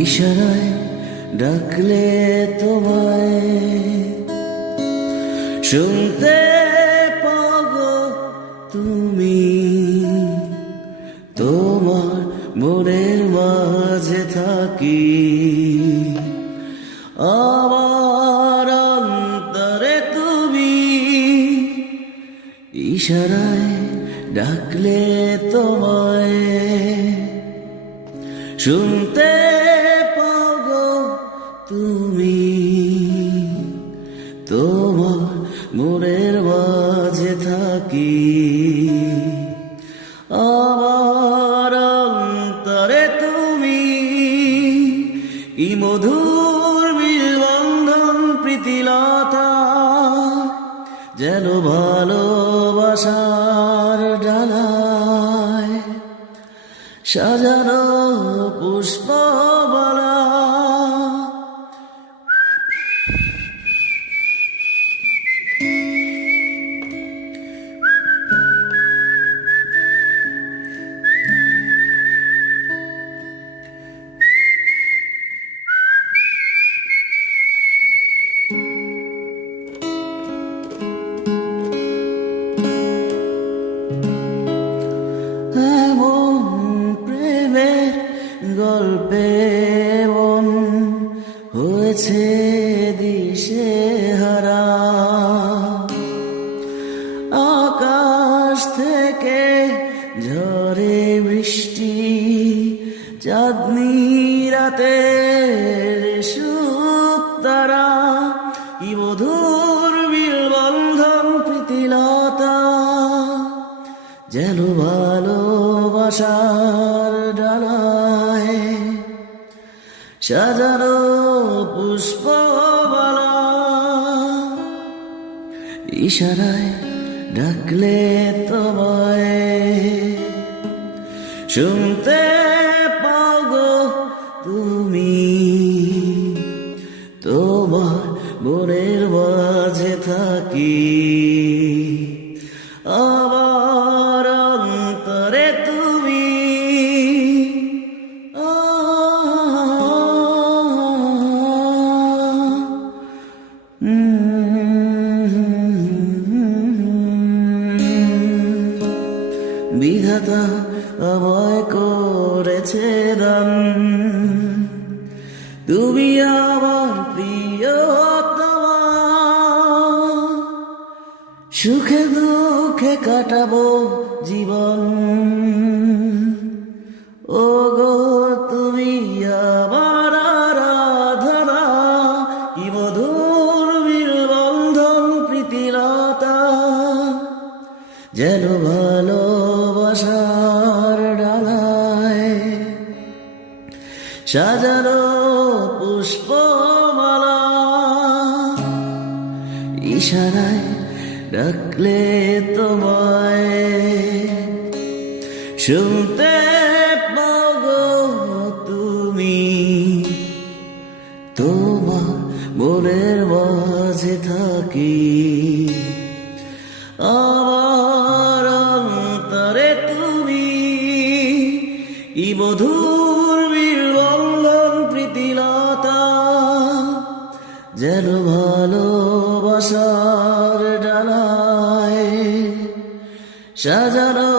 ইশারায় ডাকলে তোমায় শুনতে পাগো তুমি, তোমার মনের মাঝে থাকি, আমার অন্তরে তুমি। ইশারায় ডাকলে তোমায় শুনতে পাগো তুমি, তোমার মনের মাঝে থাকি, আমার অন্তরে তুমি। কি মধুর বিলবন্ধন প্রীতিলতা, যেন ভালোবাসার ডালায় সাজানো পুষ্পমালা। এমন প্রেমের গল্পে মন হয়েছে দিশেহারা, আকাশ থেকে ঝরে বৃষ্টি, চাঁদনি রাতে সুখ তারা। কি মধুর বিলবন্ধন প্রীতিলতা, যেন ভালোবাসার ডালায় সাজানো পুষ্পমালা। ইশারায় ডাকলে তোমায় শুনতে পাগো তুমি, তোমার মনের মাঝে থাকি, আমার অন্তরে তুমি। বিধাতা আমায় করেছে দান, তুমি আমার প্রিয়তমা। সুখে দুঃখে কাটাবো জীবন, ও গো তুমি আমার আরাধনা। কি মধুর বিলবন্ধন প্রীতিলতা, যেন ভালোবাসার ডালায় সাজানো পুষ্পমালা। ইশারায় ডাকলে তোমায় শুনতে পাগো তুমি, তোমার মনের মাঝে থাকি, আমার অন্তরে তুমি। কি মধুর বিলবন্ধন প্রীতিলতা, যেন ভালোবাসার ডালায় সাজানো